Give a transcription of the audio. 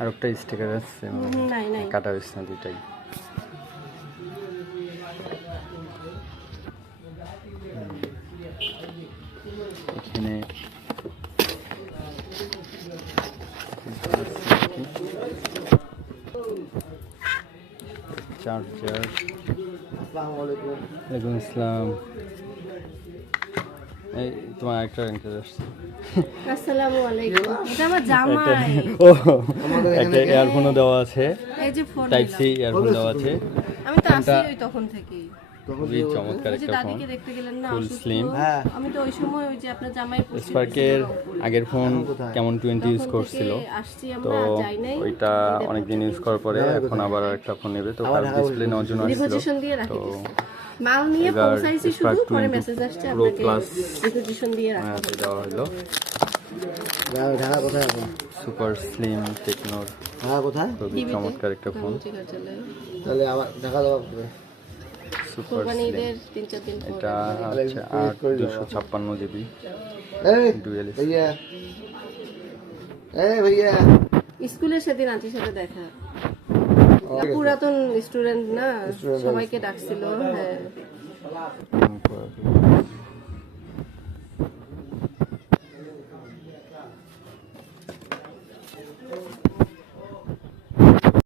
আর একটা স্টিকার আছে নাই নাই কাটা হয়েছে না দুইটাই। এখানে চার্জার। ওয়ালাইকুম আসসালাম। এই তোমার একটা র্যাঙ্কের আসছে। আসসালামু আলাইকুম। এটা আমার জামাই। ও একটা ইয়ারফোনও দেওয়া আছে, এই যে ফোন টাইপ সি ইয়ারফোন দেওয়া আছে। আমি তো আসি ওই তখন থেকেই। খুবই চমৎকার ওই যে একটা ফোন, দাদিকে দেখতে গেলেন না ফুল অসুস্থ। স্লিম। আমি তো ওই সময় ওই যে আপনার জামাই স্পার্কের আগের ফোন কেমন 20 ইউজ করছিল, আসছি তো আমরা যাই নাই। ওইটা অনেকদিন ইউজ করার পরে এখন আবার একটা ফোন নেবে, তো কার ডিসপ্লে নেওয়ার জন্য আসছিল। রিপোজিশন দিয়ে রাখি তো মাল নিয়ে এবার পৌঁছাইছি, শুধু Spark পরে 20 মেসেজ আসছে Pro আপনাকে Plus রিপোজিশন দিয়ে রাখা দেওয়া হলো। ঢাকা কোথায় এখন? সুপার স্লিম টেকনোর ঢাকা কোথায়? খুবই চমৎকার একটা ফোন। তাহলে আবার ঢাকা যাওয়া হবে। সুপার স্লিম, কোম্পানিদের 3-4 দিন পর এটা হচ্ছে 8 256 জিবি এই ডুয়েল। ভাইয়া, এই ভাইয়া, স্কুলে সেদিন আন্টির সাথে দেখা, পুরাতন স্টুডেন্ট না, সবাইকে ডাকছিল। হ্যাঁ